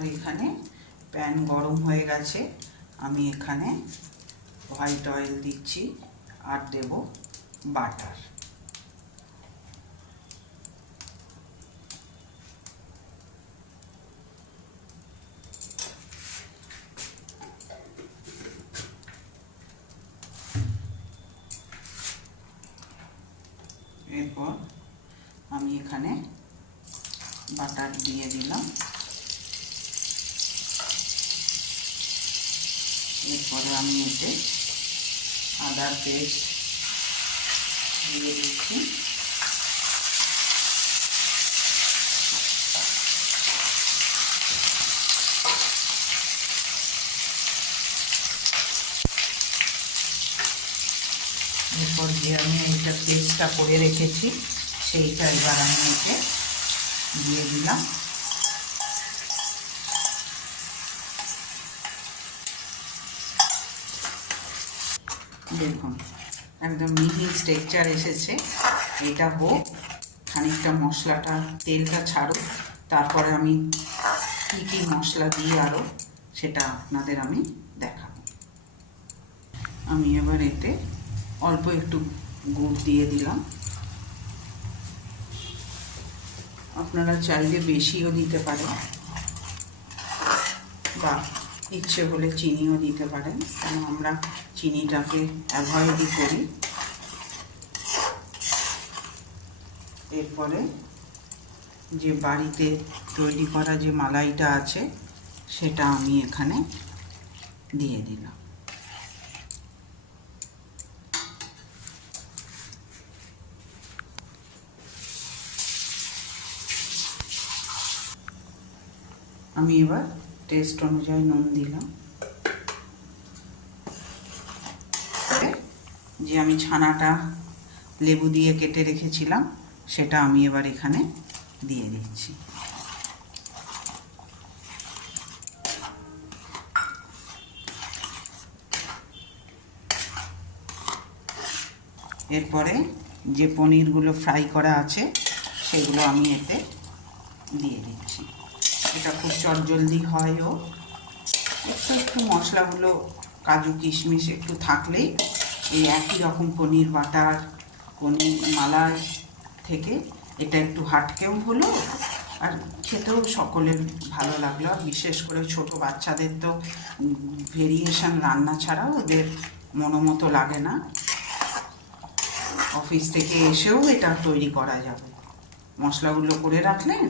আমার এখানে প্যান গরম হয়ে গেছে। আমি এখানে হোয়াইট অয়েল দিচ্ছি আর দেব বাটার। এরপর আমি এখানে বাটার দিয়ে দিলাম। এরপরে আমি এতে আদার পেস্ট দিয়ে দিচ্ছি। এরপর যে আমি এইটা পেস্টটা করে রেখেছি সেইটা এবার আমি এতে দিয়ে দিলাম। দেখুন একদম মিহি টেক্সচার এসেছে। এটা হোক, খানিকটা মশলাটা তেলটা ছাড়ুক, তারপরে আমি কী কী মশলা দিই আরও সেটা আপনাদের আমি দেখাবো। আমি এবার এতে অল্প একটু গুড় দিয়ে দিলাম। আপনারা চাইলে বেশিও দিতে পারেন বা ইচ্ছে হলে চিনিও দিতে পারেন, কারণ আমরা চিনিটাকে অ্যাভয়েডই করি। এরপরে যে বাড়িতে তৈরি করা যে মালাইটা আছে সেটা আমি এখানে দিয়ে দিলাম। আমি এবার টেস্ট অনুযায়ী নুন দিলাম। যে আমি ছানাটা লেবু দিয়ে কেটে রেখেছিলাম সেটা আমি এবার এখানে দিয়ে দিচ্ছি। এরপরে যে পনিরগুলো ফ্রাই করা আছে সেগুলো আমি এতে দিয়ে দিচ্ছি। এটা খুব চটজলদি হয়ও। একটু একটু মশলাগুলো কাজু কিশমিশ একটু থাকলেই এই একই রকম পনির বাটার পনির মালাই থেকে এটা একটু হাটকেও হলো আর খেতেও সকলের ভালো লাগলো। আর বিশেষ করে ছোট বাচ্চাদের তো ভেরিয়েশন রান্না ছাড়াও ওদের মনোমতো লাগে না। অফিস থেকে এসেও এটা তৈরি করা যাবে। মশলাগুলো করে রাখলেন,